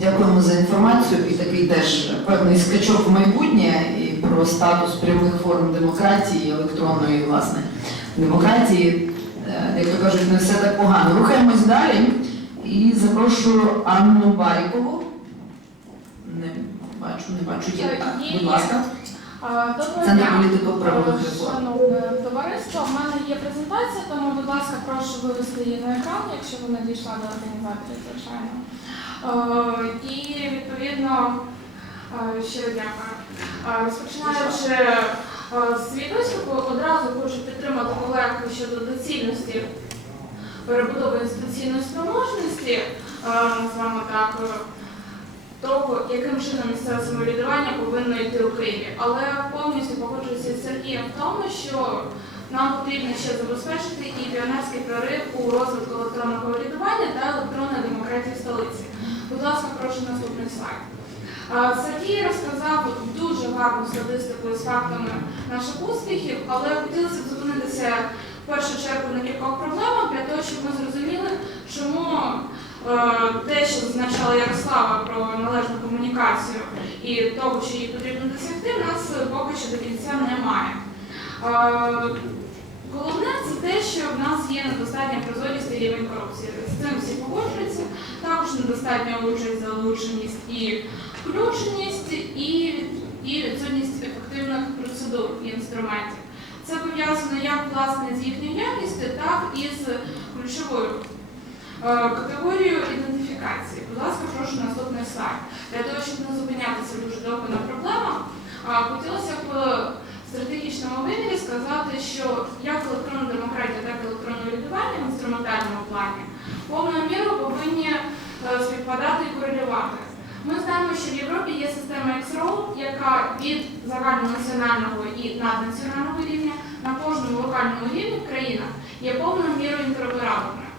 Дякуємо за інформацію і такий теж певний скачок в майбутнє і про статус прямих форм демократії, електронної власне демократії. Е, Як то кажуть, не все так погано. Рухаємось далі і запрошую Анну Барікову. Не бачу, не бачу. Є. Так, Будь ласка. Центр політико-правових Е, реформ. шановне товариство. У мене є презентація, тому, будь ласка, прошу вивести її на екран, якщо вона дійшла до організаторів, звичайно. Е, І відповідно е, щиро дякую. Е, Розпочинаючи свій виступ, одразу хочу підтримати колег щодо доцільності перебудови інституційної спроможності, е, назвемо так. того, яким чином місцеве самоврядування повинно йти у Києві. Але повністю погоджуюся з Сергієм в тому, що нам потрібно ще забезпечити і піонерський прорив у розвитку електронного врядування та електронної демократії в столиці. Будь ласка, прошу наступний слайд. Сергій розказав дуже гарну статистику з фактами наших успіхів, але хотілося б зупинитися в першу чергу на кількох проблемах для того, щоб ми зрозуміли, чому Е, те, що зазначала Ярослава про належну комунікацію і того, що її потрібно досягти, в нас поки що до кінця немає. Е, Головне це те, що в нас є недостатня прозорість і рівень корупції. З цим всі погоджуються. Також недостатня участь, залученість і включеність, і, і відсутність ефективних процедур і інструментів. Це пов'язано як власне з їхньою якістю, так і з ключовою Е, Категорію ідентифікації. Будь ласка, прошу наступний слайд. Для того, щоб не зупинятися дуже довго на проблемах, а, хотілося б е, стратегічному вимірі сказати, що як електронна демократія, так і електронне урядування в інструментальному плані повною мірою повинні е, співпадати і корелювати. Ми знаємо, що в Європі є система X-Road, яка від загальнонаціонального і наднаціонального рівня на кожному локальному рівні в країнах є повною мірою інтероперабельною.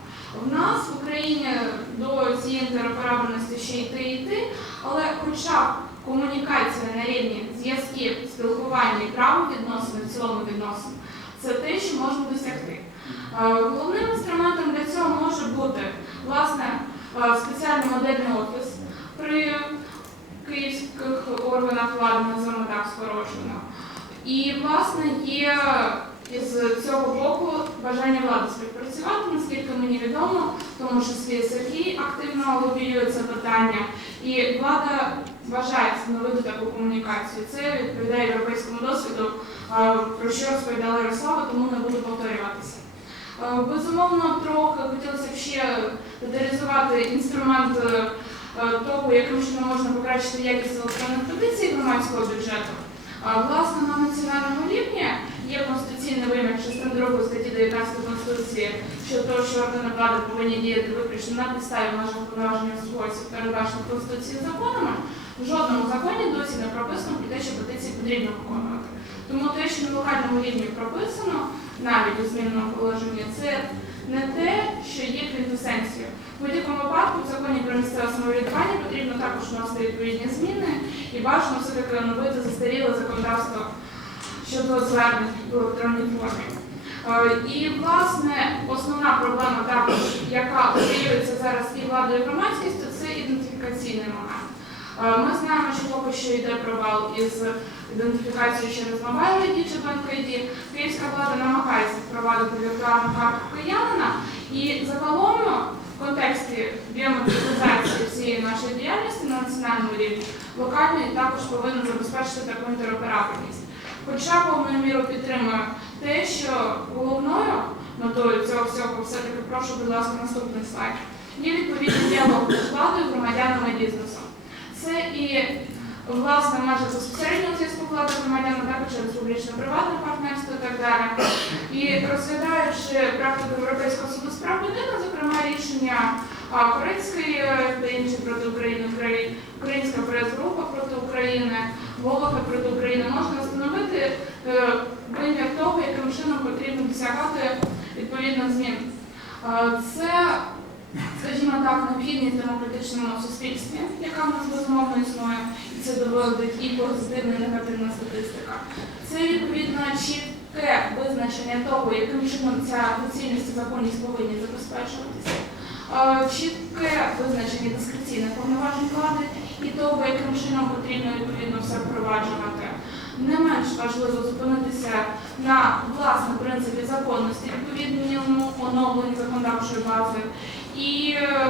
В нас в Україні до цієї інтероперабельності ще йти і йти, але хоча комунікація на рівні зв'язків, спілкування і правовідносин, в цілому відносин, це те, що можна досягти. Е, Головним інструментом для цього може бути власне е, спеціальний модельний офіс при київських органах влади, називаємо так скорочено. І власне є із цього боку бажання влади співпрацювати, наскільки мені відомо, тому числі Сергій активно лобіює це питання, і влада бажає встановити таку комунікацію. Це відповідає європейському досвіду, про що розповідала Ярослава, тому не буду повторюватися. Безумовно, трохи хотілося б ще деталізувати інструмент е, того, яким чином можна покращити якість електронних традицій громадського бюджету. Власне, на національному рівні є конституційний вимір частини 2 статті 19 Конституції щодо того, що органи влади повинні діяти виключно на підставі наших повноважень у спосіб, передбачених Конституцією законами. В жодному законі досі не прописано про те, що петиції потрібно виконувати. Тому те, що на локальному рівні прописано, навіть у зміненому положенні, це не те, що є квінтесенцією. В будь-якому випадку в законі про місцеве самоврядування потрібно також вносити відповідні зміни і бажано все-таки оновити застаріле законодавство щодо звернень в електронній формі. Е, І, власне, основна проблема також, яка оцінюється зараз і владою громадськістю, це ідентифікаційний момент. Е, Ми знаємо, що поки що йде провал із ідентифікацією через мобайл ID чи Bank. Київська влада намагається впровадити віртуальну картку киянина. І загалом в контексті біометризації всієї нашої діяльності на національному рівні локальний також повинен забезпечити таку інтероперабельність. Хоча повною мірою підтримую те, що головною метою цього всього все-таки прошу, будь ласка, наступний слайд. Є відповідний діалог між владою, громадянами і бізнесом. Це і власне майже безпосередньо зв'язку влади громадян, так і через публічно-приватне партнерство і так далі. І розглядаючи практику Європейського суду з прав людини, зокрема рішення Корейської е, та інші проти України, України, Волохи проти України, можна встановити е, вимір того, яким чином потрібно досягати відповідних змін. Е, Це скажімо так, необхідність демократичному суспільстві, яка в нас безумовно існує, і це доводить і позитивна, і негативна статистика. Це відповідно чітке визначення того, яким чином ця доцільність і законність повинні забезпечуватися. е, чітке визначення дискреційних повноважень влади і того, яким чином потрібно відповідно все впроваджувати. Не менш важливо зупинитися на власне принципі законності відповідному оновленню законодавчої бази. І е,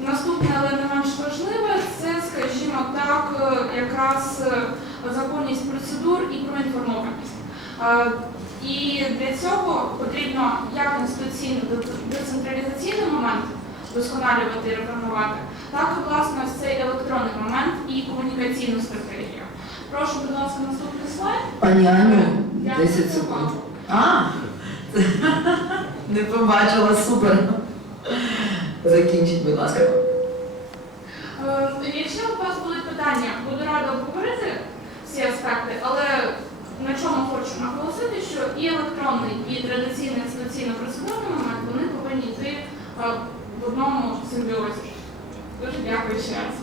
наступне, але не менш важливе, це, скажімо так, е, якраз е, законність процедур і проінформованість. Е, І для цього потрібно як інституційно децентралізаційний момент вдосконалювати і реформувати, так і власне ось цей електронний момент і комунікаційну стратегію. Прошу, будь ласка, наступний слайд. Пані Аню, Дякую 10 секунд. А, не побачила, супер. Закінчіть, будь ласка. Е, Якщо у вас будуть питання, буду рада обговорити всі аспекти, але на чому хочу наголосити, що і електронний, і традиційний інституційно-процедурний момент вони повинні йти е, симбіозі. Дуже дякую ще раз.